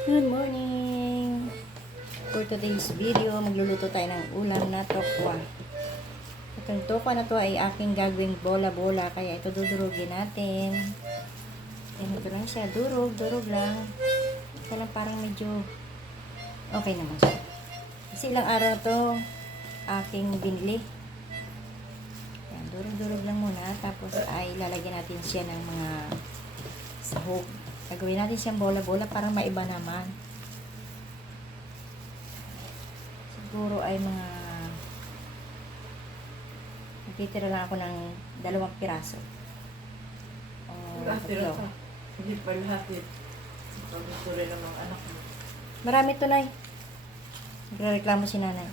Good morning! For today's video, magluluto tayo ng ulam na tokwa. Itong tokwa na to ay aking gagawing bola-bola, kaya ito dudurugin natin. Ganito lang siya, durog lang. Kaya lang parang medyo okay naman siya. Kasi ilang araw to aking binili. Yan, durog lang muna. Tapos ay lalagyan natin siya ng mga sahog. Gagawin natin siyang bola-bola para maiba naman. Siguro ay mga nagtitira lang ako ng 2 piraso. O, tatlo. Hindi pa lahat eh. Gusto rin ng mga anak mo. Marami to, Nay. Nagreklamo si nanay.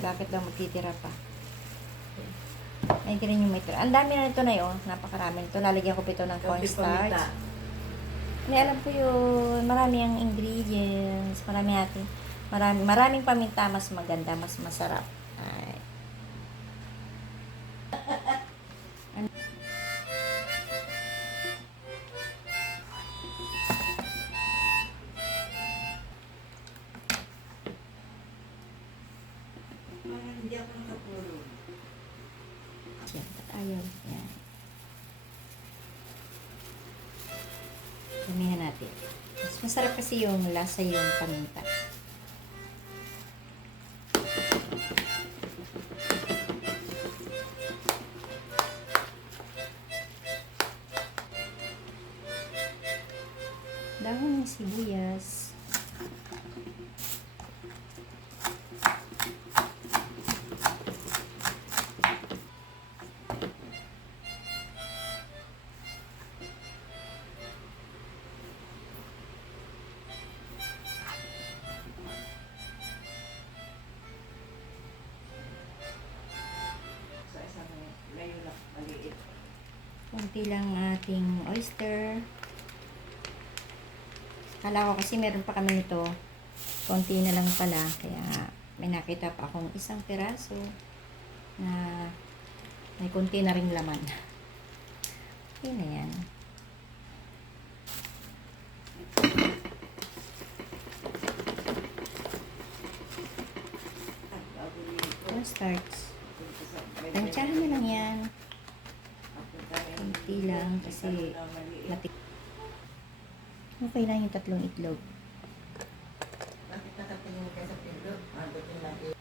Bakit daw magtitira pa? Ay, ganun yung may tira. Ang dami na nito, Nay, oh. Napakarami nito. Lalagyan ko pa ito ng cornstarch. Hindi, alam ko yun. Marami ang ingredients. Maraming paminta. Mas maganda, mas masarap. Ay. Hindi ako nakapulog. Ayun. Yan. Damihan natin. Mas masarap kasi yung lasa yung paminta. Dahon ng sibuyas. Sa isang layo lang, maliit. Kunti lang ating oyster. Kala ko kasi meron pa kami nito. Konti na lang pala. Kaya may nakita pa akong 1 piraso na may konti na ring laman. Okay na yan. Cornstarch. Tansyahan na lang yan. Konti lang kasi matik. Okay lang yung 3 itlog. Bakit nakatingin ka sa pindot? Mabutin natin.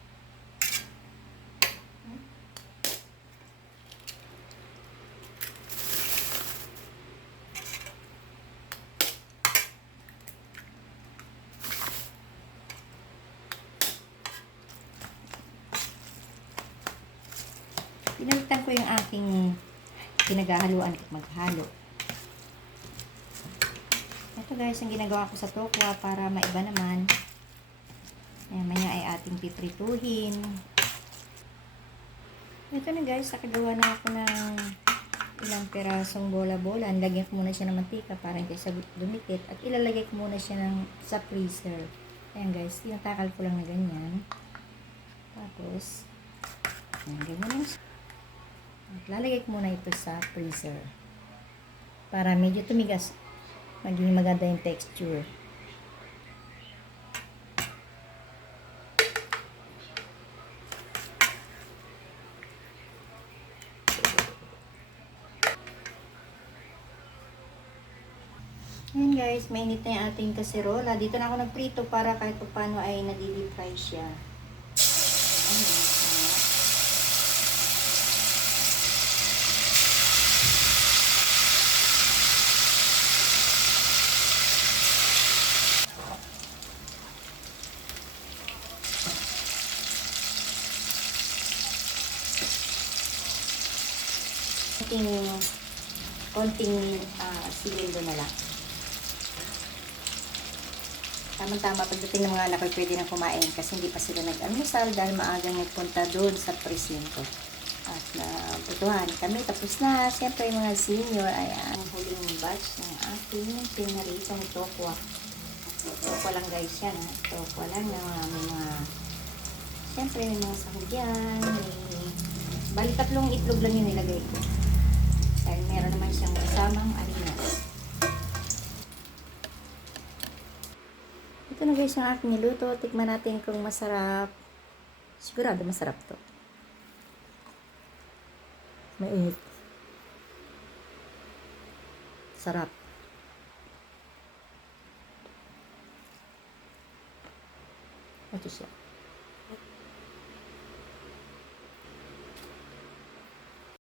Pinalitan ko yung aking pinaghahaluan at maghalo. Ito guys, ang ginagawa ko sa tokwa para maiba naman. Ayan, maya ay ating piprituhin. Ito na guys, nakagawa na ako ng ilang pirasong bola-bola. Lagyan ko muna siya ng mantika para hindi siya dumikit. At ilalagay ko muna siya sa freezer. Ayan guys, tinatakal ko lang na ganyan. Tapos, ayan, ganyan lang siya. At lalagay ko muna ito sa freezer. Para medyo tumigas. Maging maganda yung texture. Ayan guys, mainit na yung ating kaserola. Dito na ako nagprito para kahit paano ay nadi-deep fry siya. Ayan. konting silindo na lang. Tamang-tama pagdating ng mga anak ko, pwede na kumain kasi hindi pa sila nag-almusal dahil maagang nagpunta doon sa presinto. At nabutuhan kami. Tapos na, siyempre yung mga senior ay ang huling batch ng ating pinaritong tokwa. Tokwa lang guys yan. Tokwa lang na mga siyempre may mga sahog yan. Bali 3 itlog lang yung nilagay ko. Dahil meron naman siyang kasamang alinas. Ito na guys yung aking niluto. Tikman natin kung masarap. Sigurado masarap to. Mainit. Sarap. Ito siya.